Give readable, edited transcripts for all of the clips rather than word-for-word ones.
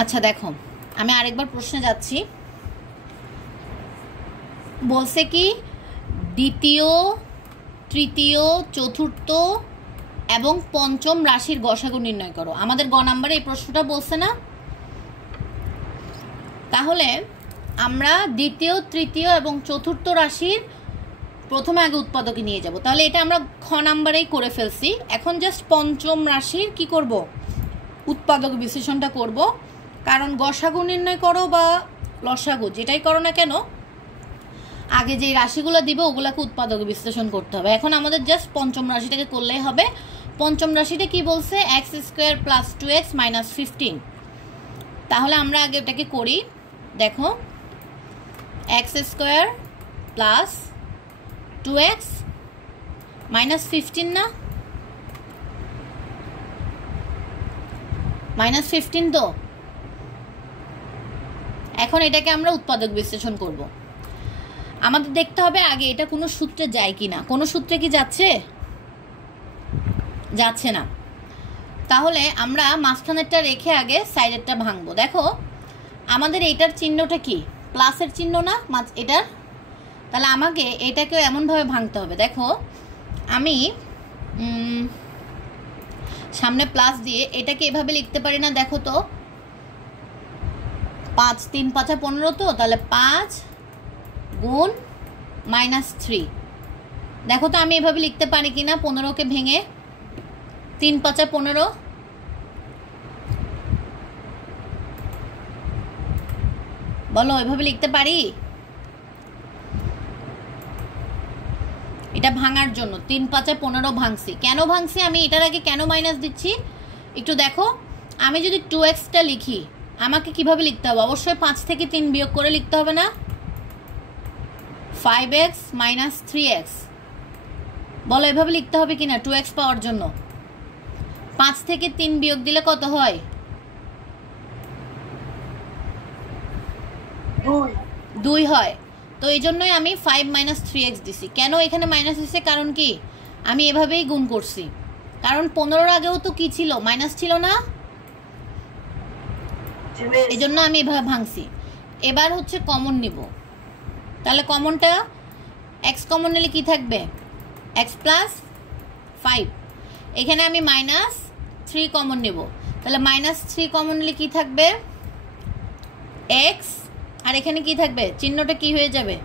আচ্ছা দেখো, আমি আরেকবার প্রশ্নে যাচ্ছি। বলছে কি দ্বিতীয়, তৃতীয়, চতুর্থ এবং পঞ্চম রাশির গসাগু নির্ণয় করো। আমাদের গ নাম্বারে এই প্রশ্নটা বলছে না? তাহলে আমরা দ্বিতীয়, তৃতীয় এবং চতুর্থ রাশির প্রথমে আগে উৎপাদকে নিয়ে যাব। তাহলে এটা আমরা খ নাম্বারেই করে ফেলছি। এখন জাস্ট পঞ্চম রাশির কি করব, উৎপাদক বিশ্লেষণটা করব। কারণ গসাগু নির্ণয় করো বা লসাগু যেটাই করো না কেন, আগে যে রাশিগুলো দিবে ওগুলোকে উৎপাদক বিশ্লেষণ করতে হবে। এখন আমাদের জাস্ট পঞ্চম রাশিটাকে করলেই হবে। পঞ্চম রাশিটা কি বলছে? X square plus 2x minus 15। তাহলে আমরা আগে এটাকে করি। দেখো, x square plus 2x minus 15 না, মাইনাস 15 তো। এখন এটাকে আমরা উৎপাদক বিশ্লেষণ করব। আমাদের দেখতে হবে আগে এটা কোনো সূত্রে যায় কি না। কোনো সূত্রে কি যাচ্ছে? যাচ্ছে না। তাহলে আমরা মাঝখানেরটা রেখে আগে সাইডেরটা ভাঙবো। দেখো আমাদের এটার চিহ্নটা কি? প্লাসের চিহ্ন না এটার? তাহলে আমাকে এটাকেও এমনভাবে ভাঙতে হবে। দেখো আমি সামনে প্লাস দিয়ে এটাকে এভাবে লিখতে পারি না? দেখো তো 5 3 5 15 তো, তাহলে 5 গুণ মাইনাস 3। দেখো তো আমি এভাবে লিখতে পারি কি না? 15কে ভেঙে 3 5 15। বলো এভাবে লিখতে পারি? এটা ভাঙার জন্য 3 5 15 ভাঙছি। কেন ভাঙছি আমি? এটার আগে কেন মাইনাস দিচ্ছি একটু দেখো। আমি যদি 2xটা লিখি আমাকে কিভাবে লিখতে হবে? অবশ্যই 5 থেকে 3 বিয়োগ করে লিখতে হবে না? 5x minus 3x। বলো এভাবে লিখতে হবে কিনা 2x পাওয়ার জন্য? 5 থেকে 3 বিয়োগ দিলে কত হয়? 2 হয়। তো এই জন্যই আমি 5 মাইনাস 3x দিছি। কেন এখানে মাইনাস দিছে? কারণ কি আমি এভাবেই গুণ করছি। কারণ 15-র আগেও তো কি ছিল? মাইনাস ছিল না? এই জন্য আমি এভাবে ভাঙছি। এবার হচ্ছে কমন নিব। তাহলে কমনটা এক্স কমন নিলে কি থাকবে? X plus 5। এখানে আমি মাইনাস 3 কমন নেব। তাহলে মাইনাস 3 কমন নিলে কি থাকবে? এক্স। আর এখানে কি থাকবে? চিহ্নটা কি হয়ে যাবে?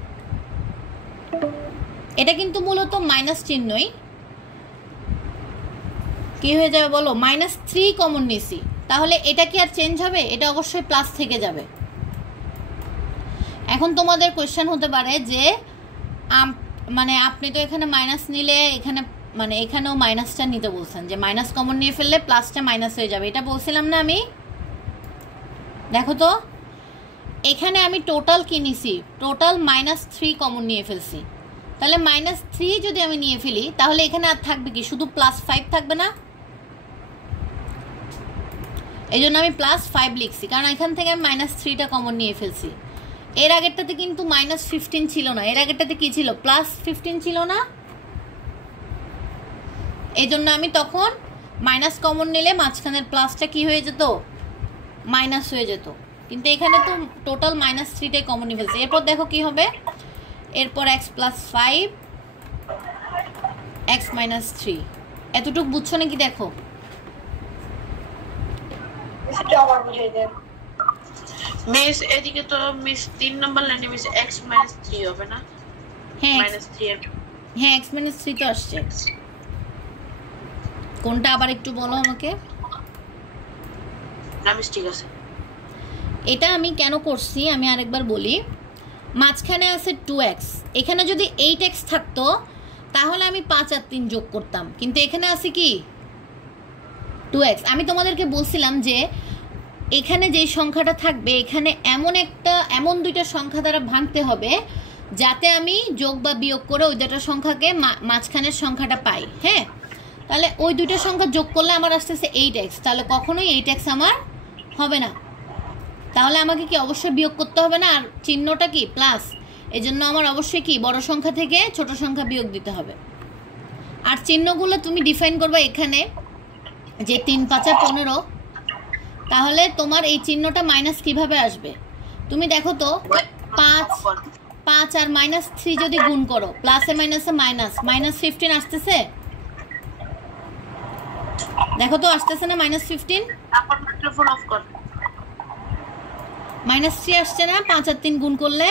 এটা কিন্তু মূলত মাইনাস চিহ্নই। কি হয়ে যাবে বলো? মাইনাস 3 কমন নিছি। তাহলে এটা কি আর চেঞ্জ হবে? এটা অবশ্যই প্লাস থেকে যাবে। এখন তোমাদের কোয়েশ্চেন হতে পারে যে মানে আপনি তো এখানে মাইনাস নিলে এখানে মানে এখানেও মাইনাসটা নিতে বলছেন, যে মাইনাস কমন নিয়ে ফেললে প্লাসটা মাইনাস হয়ে যাবে। এটা বলছিলাম না আমি? দেখো তো এখানে আমি টোটাল কি নিছি? টোটাল মাইনাস 3 কমন নিয়ে ফেলছি। তাহলে মাইনাস 3 যদি আমি নিয়ে ফেলি তাহলে এখানে আর থাকবে কি? শুধু প্লাস 5 থাকবে না? এই জন্য আমি প্লাস 5 লিখছি, কারণ এখান থেকে আমি মাইনাস 3টা কমন নিয়ে ফেলছি। এর আগেরটাতে কিন্তু মাইনাস 15 ছিল না, এর আগেরটাতে কি ছিল? প্লাস 15 ছিল না? এই জন্য আমি তখন মাইনাস কমন নিলে মাঝখানের প্লাসটা কি হয়ে যেত? মাইনাস হয়ে যেত। কিন্তু এখানে তো টোটাল মাইনাস 3টাই কমন নিয়ে ফেলছে। এরপর দেখো কি হবে? এরপর এক্স প্লাস 5 এক্স মাইনাস 3। এতটুকু বুঝছো নাকি? দেখো মিস এদিকে তো মিস 3 নম্বর লাইনে মিস x - 3 হবে না? হ্যাঁ -3 হ্যাঁ x - 3 তো আসছে। কোনটা আবার একটু বলো আমাকে। না মিস ঠিক আছে। এটা আমি কেন করছি আমি আরেকবার বলি। মাঝখানে আছে 2x, এখানে যদি 8x থাকতো তাহলে আমি 5 আর 3 যোগ করতাম, কিন্তু এখানে আছে কি 2x। আমি তোমাদেরকে বলছিলাম যে এখানে যেই সংখ্যাটা থাকবে এখানে এমন দুইটা সংখ্যা দ্বারা ভাঙতে হবে যাতে আমি যোগ বা বিয়োগ করে ওই দুটো সংখ্যাকে মাঝখানের সংখ্যাটা পাই। হ্যাঁ, তাহলে ওই দুইটা সংখ্যা যোগ করলে আমার আসতেছে 8x। তাহলে কখনোই 8x আমার হবে না। তাহলে আমাকে কি অবশ্যই বিয়োগ করতে হবে না? আর চিহ্নটা কি? প্লাস। এই জন্য আমার অবশ্যই কি বড় সংখ্যা থেকে ছোট সংখ্যা বিয়োগ দিতে হবে। আর চিহ্নগুলো তুমি ডিফাইন করবে এখানে যে 3 5 15। তাহলে তোমার এই চিহ্নটা মাইনাস কিভাবে আসবে তুমি দেখো তো 5 আর -3 যদি গুণ করো প্লাসে মাইনাসে মাইনাস -15 আসতেছে দেখো তো আসতেছে না -15 তারপর মাইক্রোফোন অফ কর -3 আসছে না 5 আর 3 গুণ করলে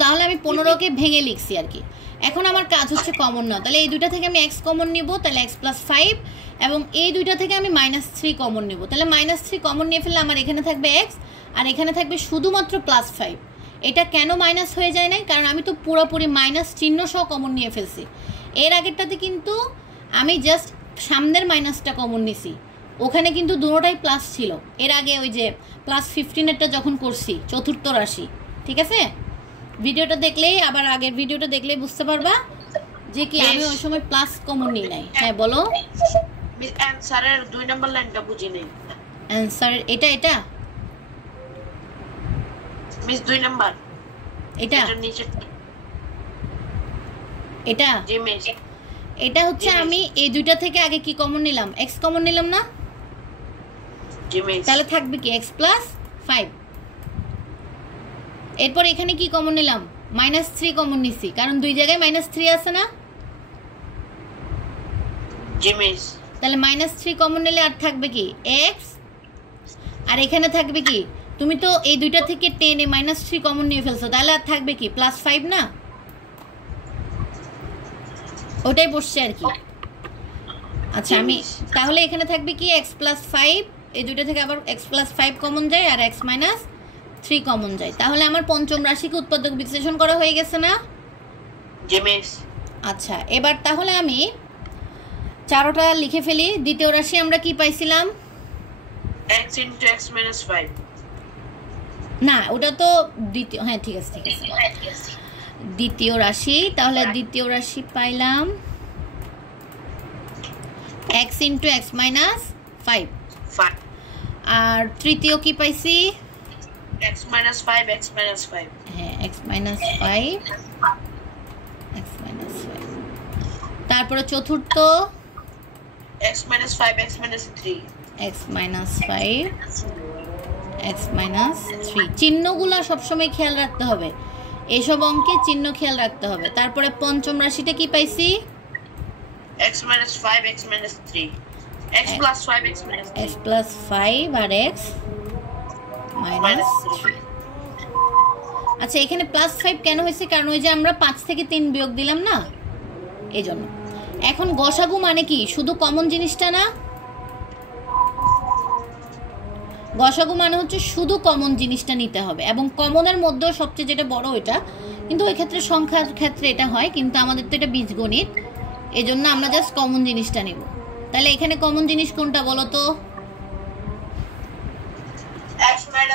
তাহলে আমি 15 কে ভেঙে লিখছি আর কি এখন আমার কাজ হচ্ছে কমন নাও তাহলে এই দুইটা থেকে আমি x কমন নিব তাহলে x + 5 এবং এই দুইটা থেকে আমি -3 কমন নিব তাহলে -3 কমন নিয়ে ফেললে আমার এখানে থাকবে x আর এখানে থাকবে শুধুমাত্র +5 এটা কেন মাইনাস হয়ে যায় না কারণ আমি তো পুরোপুরি মাইনাস চিহ্ন সহ কমন নিয়ে ফেলছি এর আগেরটাতে কিন্তু আমি জাস্ট সামনের মাইনাসটা কমন নিছি ওখানে কিন্তু দুটোটাই প্লাস ছিল এর আগে ওই যে +15 এরটা যখন করছি চতুর্থ রাশি ঠিক আছে ভিডিওটা দেখলেই আবার আগের ভিডিওটা দেখলেই বুঝতে পারবা যে কি আমি ওই সময় প্লাস কমন নিই নাই হ্যাঁ বলো মিস অ্যানসারের 2 নাম্বার লাইনটা বুঝি নেই অ্যানসার এটা মিস 2 নাম্বার এটা নিচে এটা জি মিস এটা হচ্ছে আমি এই দুইটা থেকে আগে কি কমন নিলাম x কমন নিলাম না জি মিস তাহলে থাকবে কি x + 5 এরপর এখানে কি কমন নিলাম -3 কমন নিছি কারণ দুই জায়গায় -3 আছে না জি মিস তাহলে -3 কমন নিলে আর থাকবে কি x আর এখানে থাকবে কি তুমি তো এই দুইটা থেকে 10 এ -3 কমন নিয়ে ফেলছো তাহলে আর থাকবে কি +5 না ওটাই বসছে আর কি আচ্ছা আমি তাহলে এখানে থাকবে কি x + 5 এই দুইটা থেকে আবার x + 5 কমন যায় আর x - 3 কমন যায় তাহলে আমার পঞ্চম রাশিকে উৎপাদক বিশ্লেষণ করা হয়ে গেছে না জি মিস আচ্ছা এবার তাহলে আমি চারোটা লিখে ফেলি দ্বিতীয় রাশি আমরা কি পাইছিলাম x * x - 5 না ওটা তো দ্বিতীয় হ্যাঁ ঠিক আছে দ্বিতীয় রাশি তাহলে দ্বিতীয় রাশি পাইলাম x * x - 5 আর তৃতীয় কি পাইছি x - 5 হ্যাঁ x - 5 তারপরে চতুর্থ x - 5 x - 3 x - 5 x - 3 চিহ্নগুলো সবসময় খেয়াল রাখতে হবে এসব অঙ্কে চিহ্ন খেয়াল রাখতে হবে তারপরে পঞ্চম রাশিটা কি পাইছি x - 5 x - 3 x + 5 x - 3 x + 5 আর x - 3 আচ্ছা এখানে +5 কেন হয়েছে কারণ ওই যে আমরা 5 থেকে 3 বিয়োগ দিলাম না এইজন্য এখন গসাগু মানে কি শুধু কমন জিনিসটা না গসাগু মানে হচ্ছে শুধু কমন জিনিসটা নিতে হবে এবং কমনের মধ্যে সবচেয়ে যেটা বড় এটা কিন্তু ওই ক্ষেত্রে সংখ্যার ক্ষেত্রে এটা হয় কিন্তু আমাদের তো এটা বীজগণিত এজন্য আমরা জাস্ট কমন জিনিসটা নেব তাহলে এখানে কমন জিনিস কোনটা বলো তো x - 5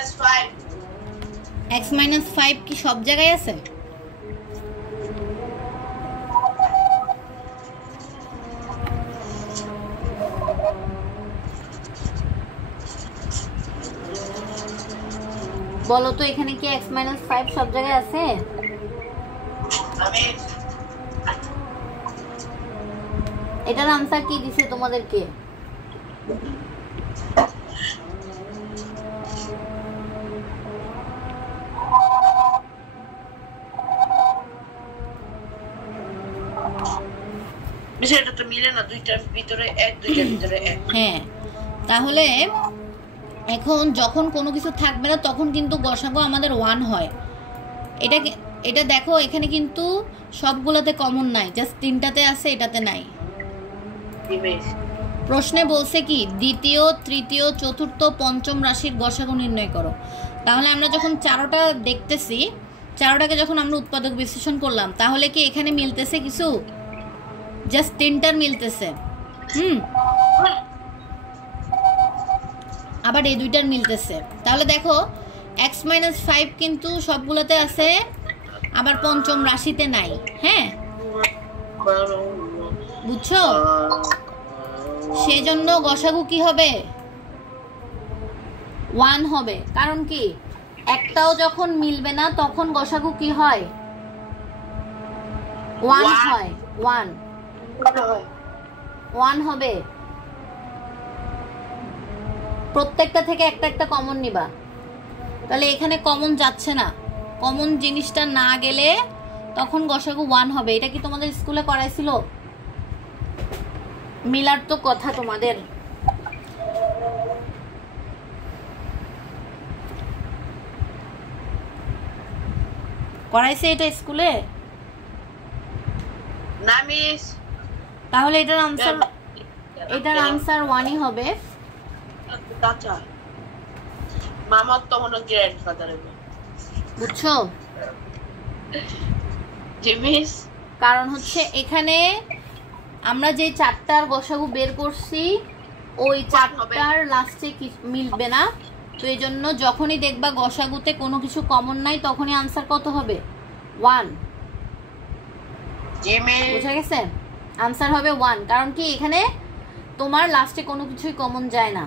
x - 5 কি সব জায়গায় আছে বলো তো এখানে কি x - 5 সব জায়গায় আছে এটার आंसर কি দিছে তোমাদেরকে বিষয়টা তো মিলে না দুইটার ভিতরে এক দুইটার ভিতরে এক হ্যাঁ তাহলে এখন যখন কোনো কিছু থাকবে না তখন কিন্তু গসাগু আমাদের 1 হয় এটা দেখো এখানে কিন্তু সবগুলোতে কমন নাই জাস্ট তিনটাতে আছে এটাতে নাই প্রশ্নে বলছে কি দ্বিতীয় তৃতীয় চতুর্থ পঞ্চম রাশির গসাগু নির্ণয় করো তাহলে আমরা যখন চারোটা দেখতেছি চারোটাকে যখন আমরা উৎপাদক বিশ্লেষণ করলাম তাহলে কি এখানে মিলতেছে কিছু জাস্ট তিনটার মিলতেছে আবার এই দুইটার মিলতেছে তাহলে দেখো x - 5 কিন্তু সবগুলোতে আছে আবার পঞ্চম রাশিতে নাই হ্যাঁ বুঝছো সেজন্য গসাগু কি হবে 1 হবে কারণ কি একটাও যখন মিলবে না তখন গসাগু কি হয় 1 হয় 1 হবে প্রত্যেকটা থেকে একটা একটা কমন নিবা, তাহলে এখানে কমন যাচ্ছে না। কমন জিনিসটা না গেলে তখন গসাগু 1 হবে। এটা কি তোমাদের স্কুলে করাইছিল? মিলার তো কথা তোমাদের। করাইছে এটা স্কুলে? না মিস। তাহলে এটার আনসার 1ই হবে। আচ্ছা মামার তো মনে গ্র্যান্ডফাদার হবে, বুঝছো? জি মিস। কারণ হচ্ছে এখানে আমরা যে 4টার গসাগু বের করছি ওই 4টার লাস্টে মিলবে না, তো এই জন্য যখনই দেখবা গসাগুতে কোনো কিছু কমন নাই তখনই আনসার কত হবে? 1। বুঝা গেছে? আনসার হবে 1, কারণ কি এখানে তোমার লাস্টে কোনো কিছুই কমন যায় না।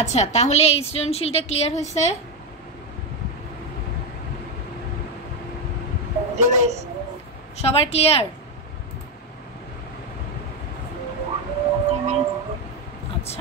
আচ্ছা, তাহলে এই সৃজনশীলটা ক্লিয়ার হয়েছে? সবার ক্লিয়ার? আচ্ছা।